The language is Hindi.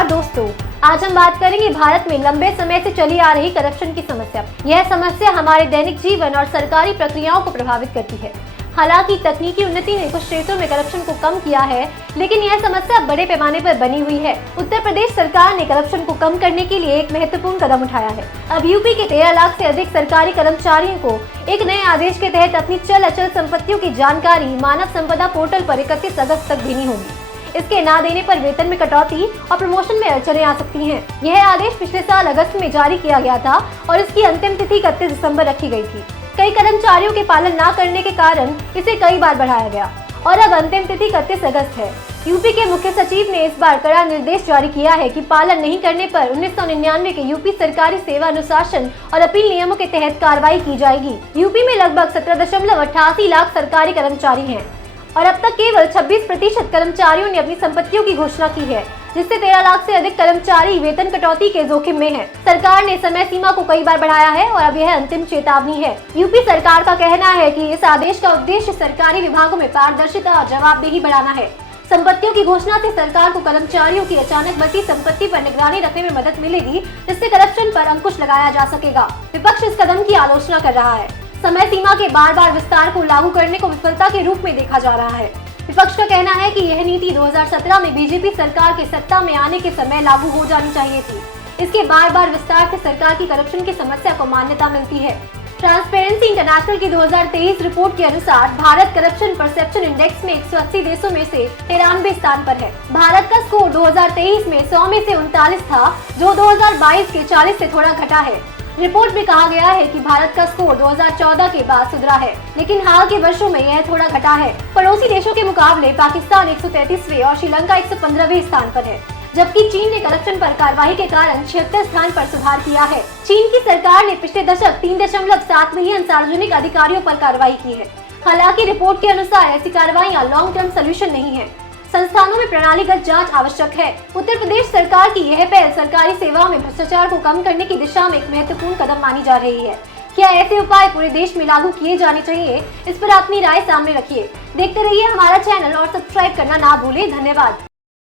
नमस्कार दोस्तों, आज हम बात करेंगे भारत में लंबे समय से चली आ रही करप्शन की समस्या। यह समस्या हमारे दैनिक जीवन और सरकारी प्रक्रियाओं को प्रभावित करती है। हालांकि तकनीकी उन्नति ने कुछ क्षेत्रों में करप्शन को कम किया है, लेकिन यह समस्या बड़े पैमाने पर बनी हुई है। उत्तर प्रदेश सरकार ने करप्शन को कम करने के लिए एक महत्वपूर्ण कदम उठाया है। अब यूपी के 13 लाख से अधिक सरकारी कर्मचारियों को एक नए आदेश के तहत अपनी चल अचल संपत्तियों की जानकारी मानव संपदा पोर्टल पर 31 अगस्त तक देनी होगी। इसके ना देने पर वेतन में कटौती और प्रमोशन में अड़चनें आ सकती हैं। यह आदेश पिछले साल अगस्त में जारी किया गया था और इसकी अंतिम तिथि 31 दिसंबर रखी गई थी। कई कर्मचारियों के पालन न करने के कारण इसे कई बार बढ़ाया गया और अब अंतिम तिथि 31 अगस्त है। यूपी के मुख्य सचिव ने इस बार कड़ा निर्देश जारी किया है कि पालन नहीं करने पर 1999 के यूपी सरकारी सेवा अनुशासन और अपील नियमों के तहत कार्रवाई की जाएगी। यूपी में लगभग 17.88 लाख सरकारी कर्मचारी हैं और अब तक केवल 26% कर्मचारियों ने अपनी संपत्तियों की घोषणा की है, जिससे 13 लाख से अधिक कर्मचारी वेतन कटौती के जोखिम में हैं। सरकार ने समय सीमा को कई बार बढ़ाया है और अब यह अंतिम चेतावनी है। यूपी सरकार का कहना है कि इस आदेश का उद्देश्य सरकारी विभागों में पारदर्शिता और जवाबदेही बढ़ाना है। संपत्तियों की घोषणा से सरकार को कर्मचारियों की अचानक बढ़ती संपत्ति पर निगरानी रखने में मदद मिलेगी, जिससे करप्शन पर अंकुश लगाया जा सकेगा। विपक्ष इस कदम की आलोचना कर रहा है। समय सीमा के बार विस्तार को लागू करने को विफलता के रूप में देखा जा रहा है। विपक्ष का कहना है कि यह नीति 2017 में बीजेपी सरकार के सत्ता में आने के समय लागू हो जानी चाहिए थी। इसके बार विस्तार से सरकार की करप्शन की समस्या को मान्यता मिलती है। ट्रांसपेरेंसी इंटरनेशनल की 2023 रिपोर्ट के अनुसार भारत करप्शन परसेप्शन इंडेक्स में 180 देशों में से 93 स्थान पर है। भारत का स्कोर 2023 में 100 में से 39 था, जो 2022 के 40 से थोड़ा घटा है। रिपोर्ट में कहा गया है कि भारत का स्कोर 2014 के बाद सुधरा है, लेकिन हाल के वर्षों में यह थोड़ा घटा है। पड़ोसी देशों के मुकाबले पाकिस्तान 133वें और श्रीलंका 115वें स्थान पर है, जबकि चीन ने करप्शन पर कार्रवाई के कारण 76 स्थान पर सुधार किया है। चीन की सरकार ने पिछले दशक 3.7 मिलियन सार्वजनिक अधिकारियों पर कार्रवाई की है। हालांकि रिपोर्ट के अनुसार ऐसी कार्रवाइयां लॉन्ग टर्म सोल्यूशन नहीं है। संस्थानों में प्रणालीगत जांच आवश्यक है। उत्तर प्रदेश सरकार की यह पहल सरकारी सेवाओं में भ्रष्टाचार को कम करने की दिशा में एक महत्वपूर्ण कदम मानी जा रही है। क्या ऐसे उपाय पूरे देश में लागू किए जाने चाहिए? इस पर अपनी राय सामने रखिए। देखते रहिए हमारा चैनल और सब्सक्राइब करना ना भूलें। धन्यवाद।